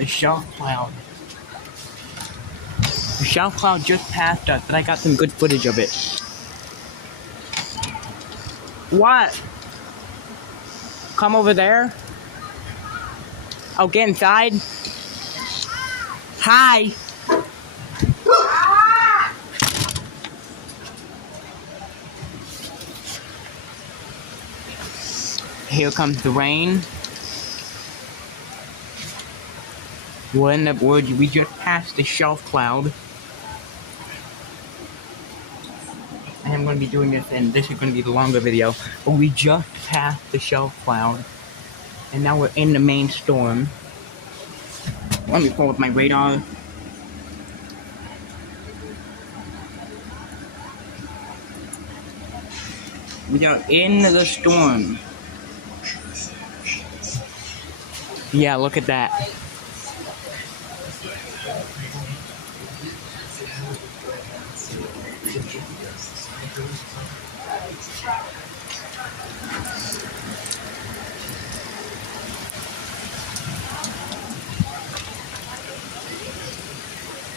The shelf cloud. The shelf cloud just passed us, and I got some good footage of it. What? Come over there? Oh, get inside? Hi! Here comes the rain. We just passed the shelf cloud. I am going to be doing this, and this is going to be the longer video. But we just passed the shelf cloud. And now we're in the main storm. Let me pull up my radar. We are in the storm. Yeah, look at that.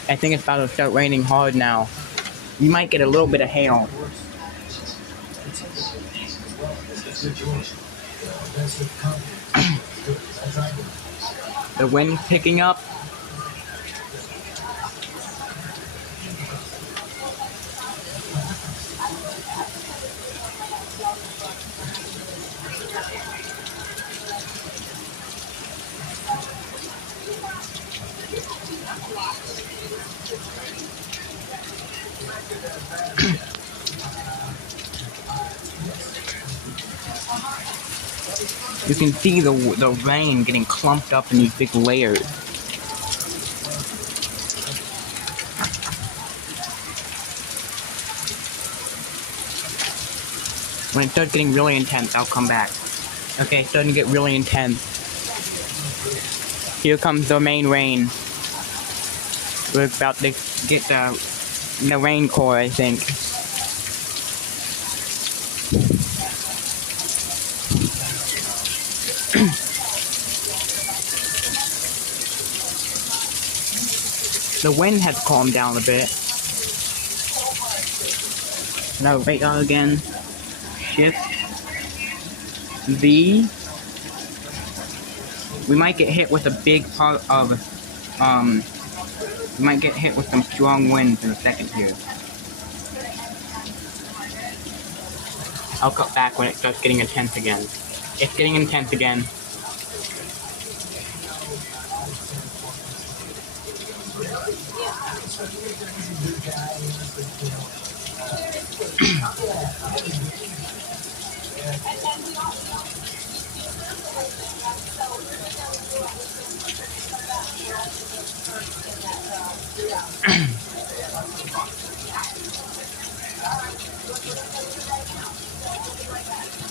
I think it's about to start raining hard now. You might get a little bit of hail. The wind's picking up. You can see the rain getting clumped up in these big layers. When it starts getting really intense, I'll come back. Okay, it's starting to get really intense. Here comes the main rain. We're about to get the rain core, I think. The wind has calmed down a bit. Now radar again. Shift. V. We might get hit with a big part of, we might get hit with some strong winds in a second here. I'll cut back when it starts getting intense again. It's getting intense again.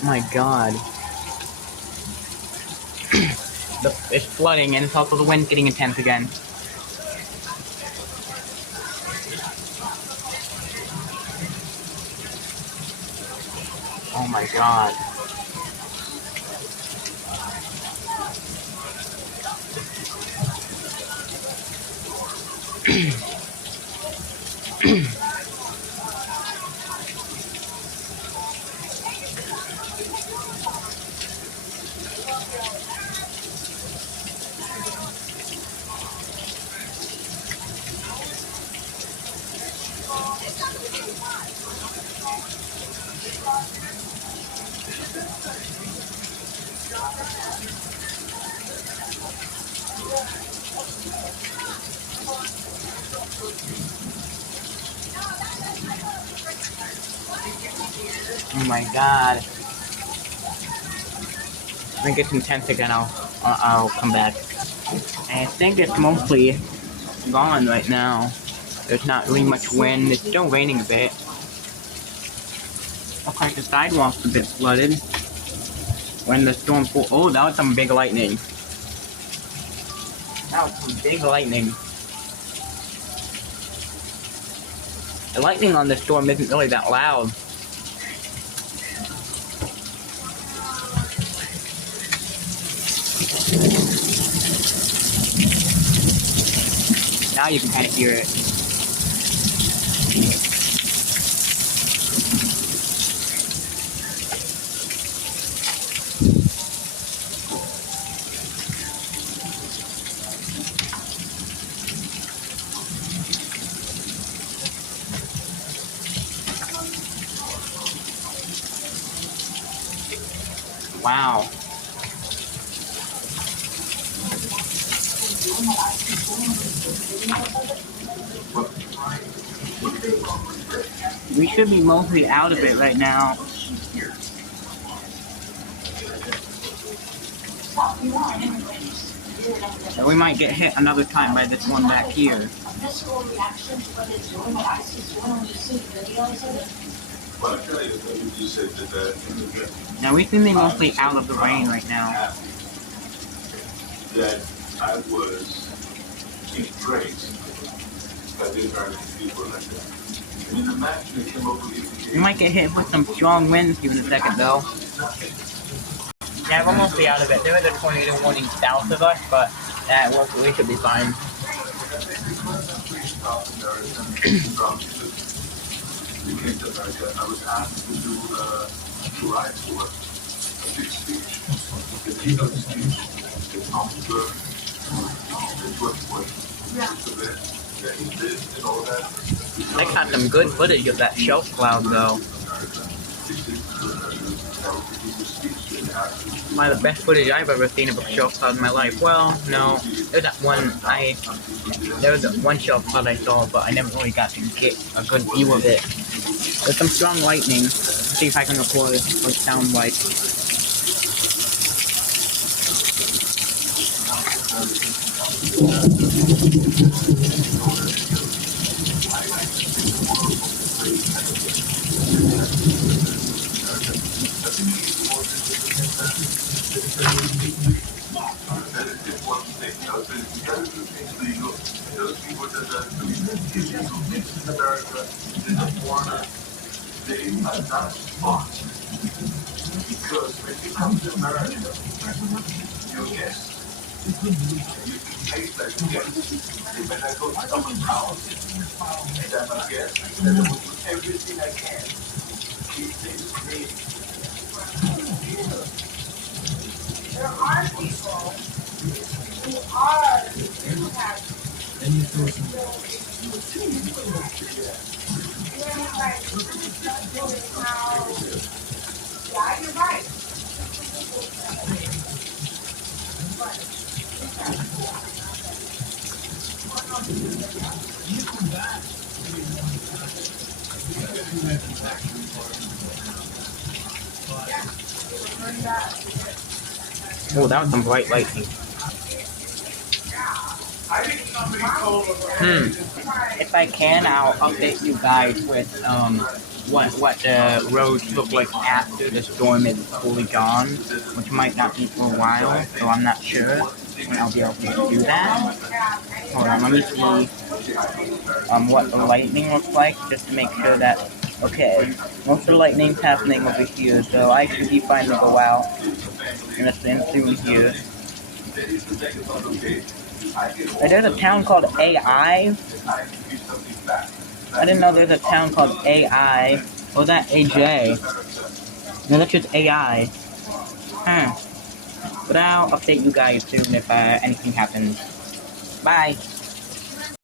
My God. It's flooding, and it's also the wind getting intense again. Oh my God. Oh my God. When it gets intense again, I'll come back. And I think it's mostly gone right now. There's not really much wind. It's still raining a bit. Looks like the sidewalk's a bit flooded. When the storm pulled, oh, that was some big lightning. That was some big lightning. The lightning on the storm isn't really that loud. now you can kind of hear it. Wow. We should be mostly out of it right now. So we might get hit another time by this one back here. Now we seem to be mostly out of the rain right now. That I was embraced by the American people like that. In the match, they came up with We might get hit with some strong winds here in a second though. Yeah, we're mostly out of it. There is a tornado warning south of us, but we should be fine. We came to America. I was asked to do a ride tour, a big speech. The keynote speech, the Tom Burr, the George Bush, the event that he did and all that. They got some good footage of that shelf cloud though. One of the best footage I've ever seen of a shelf cloud in my life. Well, no, there was one shelf cloud I saw, but I never really got to get a good view of it. There's some strong lightning. Let's see if I can record what it sounds like. They are not smart because when you come to America, you're a guest. You can taste like a guest. They may not go to someone's house and I'm a guest, and I will do everything I can to keep things clean. There are people who have yeah, you're right. Oh, that was some bright lightning. If I can, I'll update you guys with what the roads look like after the storm is fully gone, which might not be for a while, so I'm not sure when I'll be able to do that. Hold on, let me see what the lightning looks like, just to make sure that, okay, most of the lightning's happening over here, so I should be fine to go out in a soon here. There's a town called AI. I didn't know there's a town called AI. Or that AJ? No, that's just AI. But I'll update you guys soon if anything happens. Bye.